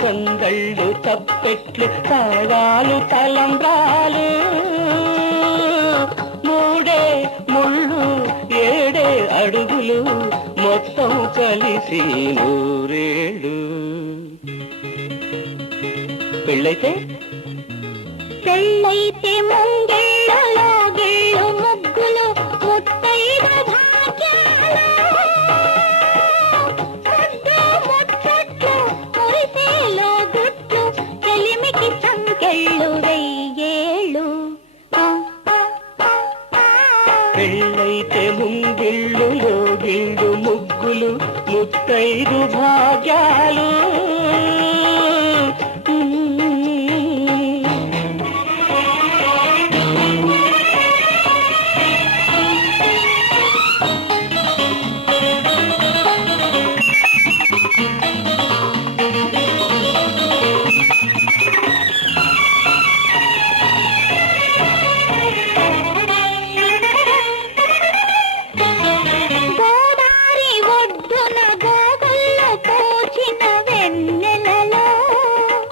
సందళ్ళు తప్పెట్లు తాళాలు తలంబ్రాలు మూడే ముళ్ళు ఏడే అడుగులు మొత్తం కలిసి నూరేళ్ళు. పెళ్ళైతే పెళ్ళైతే ముంగిళ్ళలో గిళ్ళు ముగ్గులు ముత్తైదు భాగ్యాలు ముచ్చట్లు మురిసేలో గుట్లు చెలిమికి సంకెళ్ళు వెయ్యేళ్ళు. పెళ్ళైతే ముంగిళ్ళులో గిళ్ళు ముగ్గులు ముత్తైదు భాగ్యాలు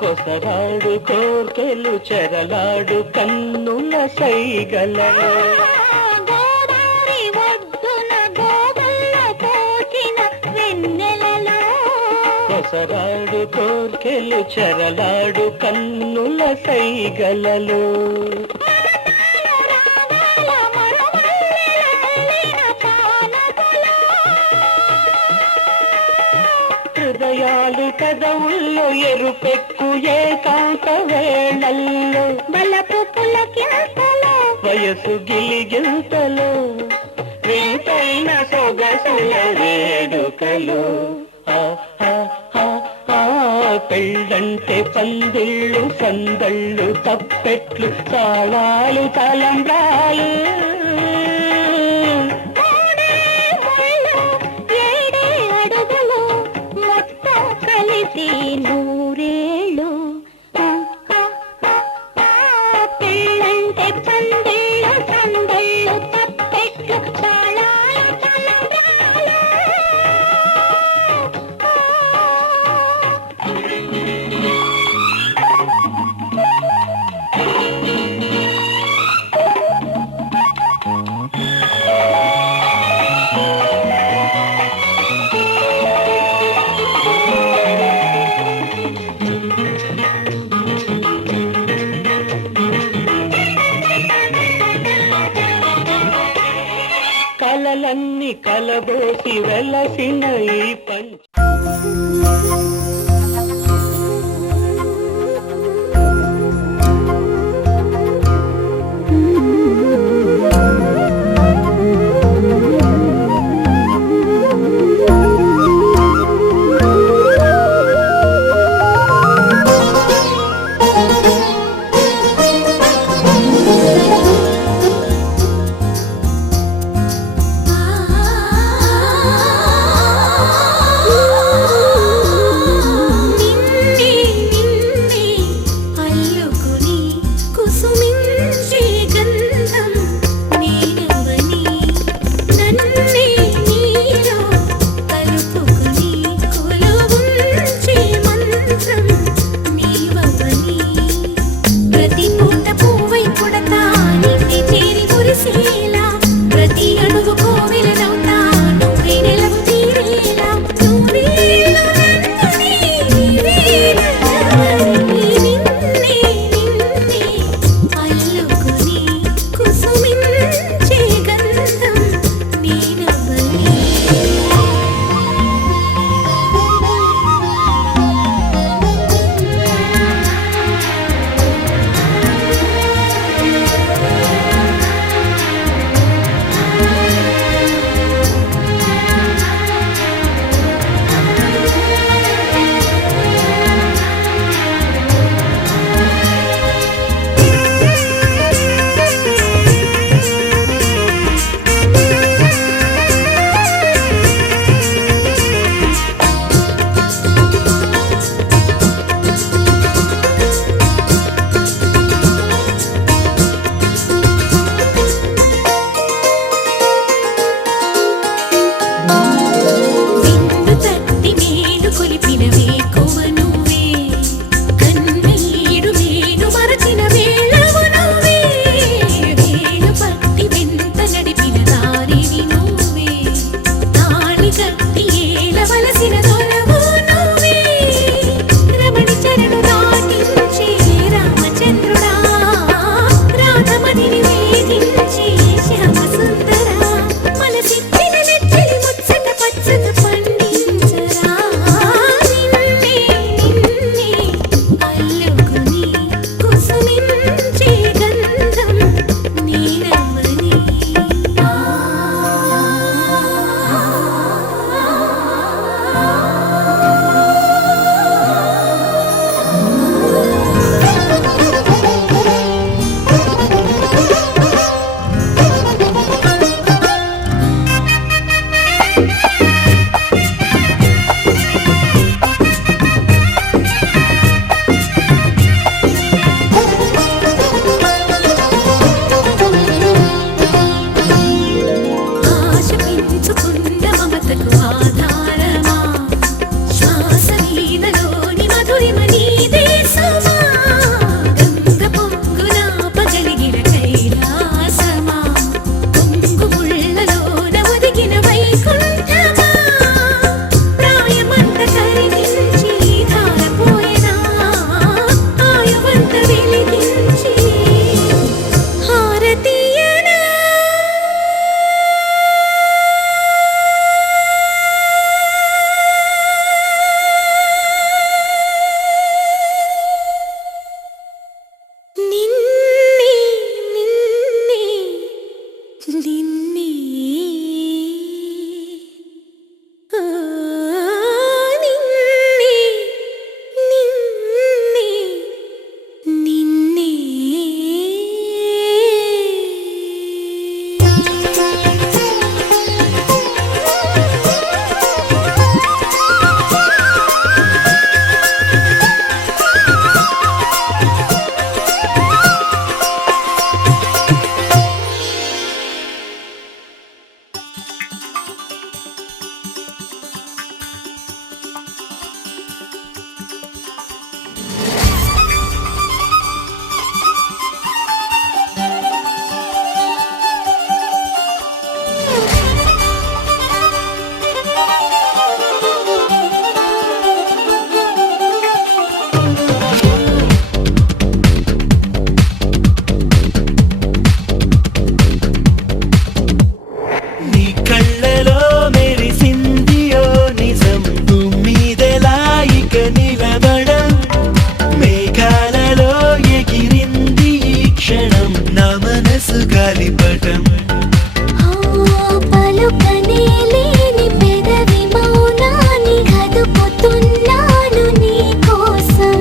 కొసరాడు కోర్కెలు చెరలాడు కన్నుల సైగలలో గోదారి ఒడ్డున గోగల్ల పోచిన వెన్నెలలో కొసరాడు కోర్కెలు చెరలాడు కన్నుల సైగలలో హృదయాలు కదవుల్లో ఎరుపెక్కు ఏకాంత వేళల్లో బలపు పులకింతలో వయసు గిలిగింతలో వింతైన సొగసుల వేడుకలు. పెళ్ళంటే పందిళ్ళు సందళ్ళు తప్పెట్లు తాళాలు తలంబ్రాలు కలిసి నూరేళ్ళు. పెళ్ళంటే పందిళ్ళు సందళ్ళు తప్పెట్లు తాళాలు తలంబ్రాలు. కలలన్నీ కలబోసి వెలసిన ఈ పంచ ఆ నీదే సుమా గంగ పొంగున పగలిగిన కైలాసమా పొంగు ముళ్ళలోన ఒదిగిన వైకుంఠమా ప్రాయమంత కరిగించి ధారపోయినా ఆయువంత వెలిగించి హారతీయనా నిన్నే నిన్నే నిన్నే ఆ నిన్నే నిన్నే నిన్నే నీ కళ్ళలో మెరిసిందియో నిజం భూమిదెలా ఇక నిలబడం మేఘాలలో ఎగిరింది ఈ క్షణం నా మనసు గాలిపటం పలుకనే లేని పెదవి మౌనాన్ని గదుపుతున్నాను నీ కోసం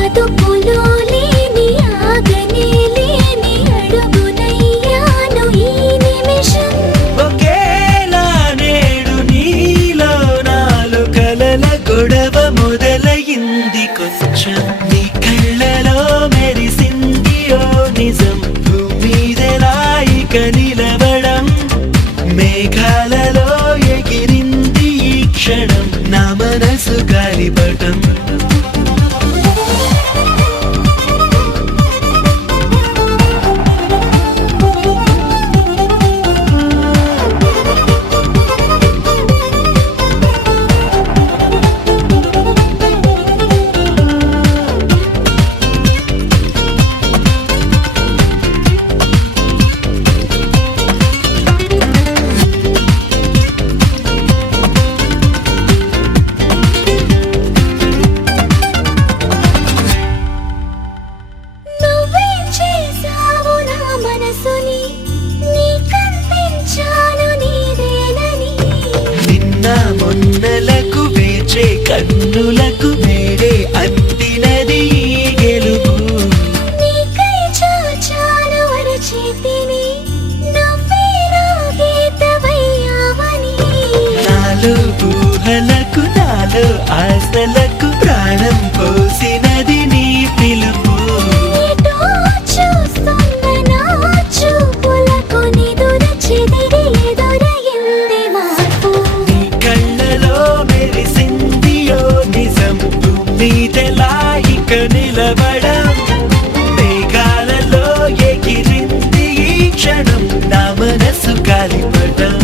అదుపులో లేని ఆగనే లేని అడుగునయ్యాను ఈ నిమిషం ఒకేలా నేడు నీలో నాలో కలల గొడవ మొదలయింది కొంచెం నీ కళ్ళలో మెరిసిందియో నిజం భూమిదెలా ఇక నిలబడం మేఘాలలో ఎగిరింది ఈ క్షణం నా మనసు గాలిపటం నువ్వేం చేసావు నా మనసుని నీకందించాను నీదేనని నిన్న మొన్నలకు వేచే కన్నులకు వేడే అందినది ఈ గెలుపు నీకై చాచాను అరచేతిని నువ్వే నా గీతవయ్యావని నాలో ఊహలకు నాలో ఆశలకు ప్రాణం పోసినది నీ పిలుపు ఎటో చూస్తున్న నా చూపులకు నిదుర చెదిరి ఎదురయింది మార్పు నీ కళ్ళలో మెరిసిందియో నిజం భూమిదెలా ఇక నిలబడం మేఘాలలో ఎగిరింది ఈ క్షణం నా మనసు గాలిపటం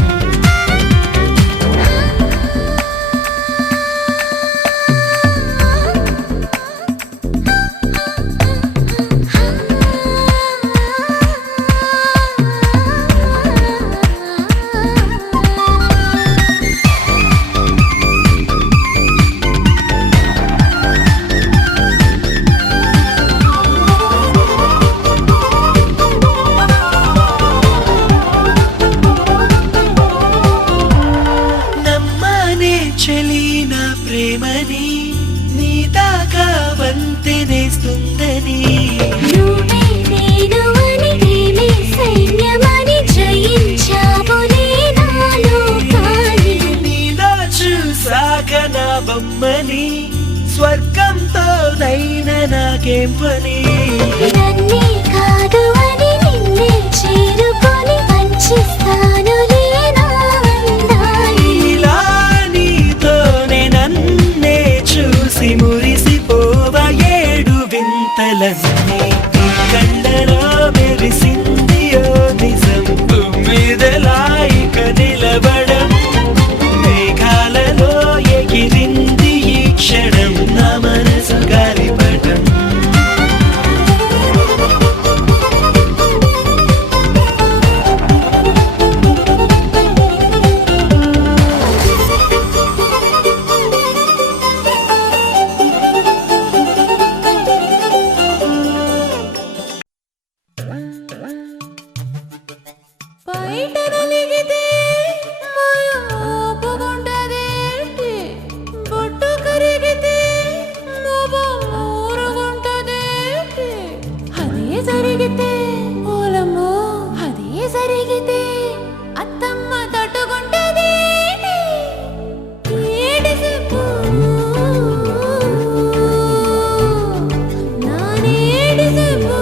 చెలి నా ప్రేమని నీ దాకా వంతెనేస్తుందని నువ్వే నేను అని ప్రేమే సైన్యమని జయించావులే నాలో కానీ నీలో చూసాక నా బొమ్మని స్వర్గంతో నైన నాకేం పని నన్నే కాదు అని నిన్నే చేరుకొని వంచిస్తానులే నా అందాన్ని ఇలా నీతోనే నన్నే చూసి మురిసిపో అడిగితే ఓలమ్మో అదే జరిగితే అత్తమ్మ తట్టుకుంటది ఏడి చెప్పు నానేడి చెప్పు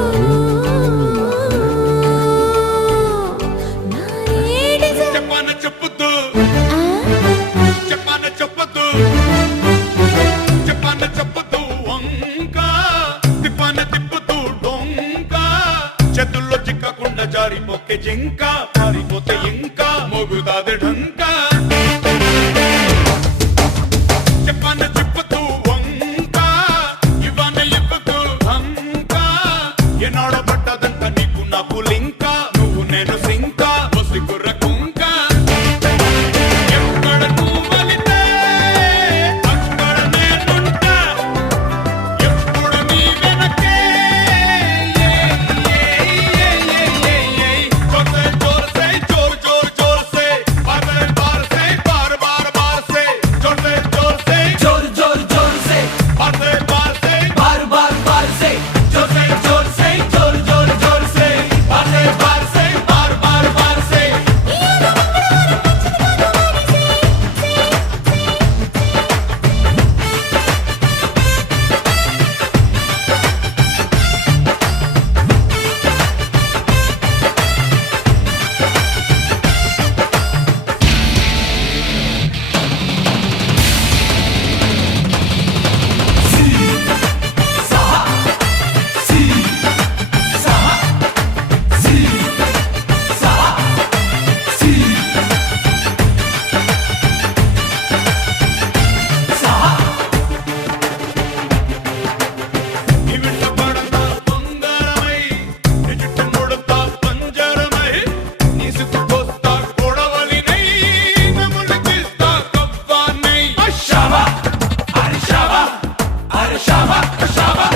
నానేడి చెప్పాన చెప్పొద్దు చెప్పాన చెప్పొద్దు చెప్పాన చెప్పొద్దు వంక తిప్పాన తిప్పుతూ డొంక చేతుల్లో చిక్కకుండా జారిపోకే జింక పారిపోతే ఇంకా మోగుదాది ఢంక చెప్పాన చెప్పొద్దు వంక ఇవ్వన ఇవ్వకు ధంక ఎన్నాడో పట్టదంట నీకు నాకు లింక నువ్వు నేను సింక బొసి కుర్ర కుంక ఎక్కడ నువ్వు వలితే అక్కడ నేనుంటా ఎప్పుడు నీ వెనకే जोर जोर जोर से बार बार से बार बार बार से जोर से जोर जोर जोर से बार बार से बार बार बार से जोर से जोर जोर जोर से बार बार से बार बार बार से నీ వెంట పడతా బంగారమై నీ చుట్టూ ముడతా పంజరమై నీ సుఖకొస్తా కొడవలినై నములు తీస్తా కవ్వానై Shava, Shava, Shava, Shava.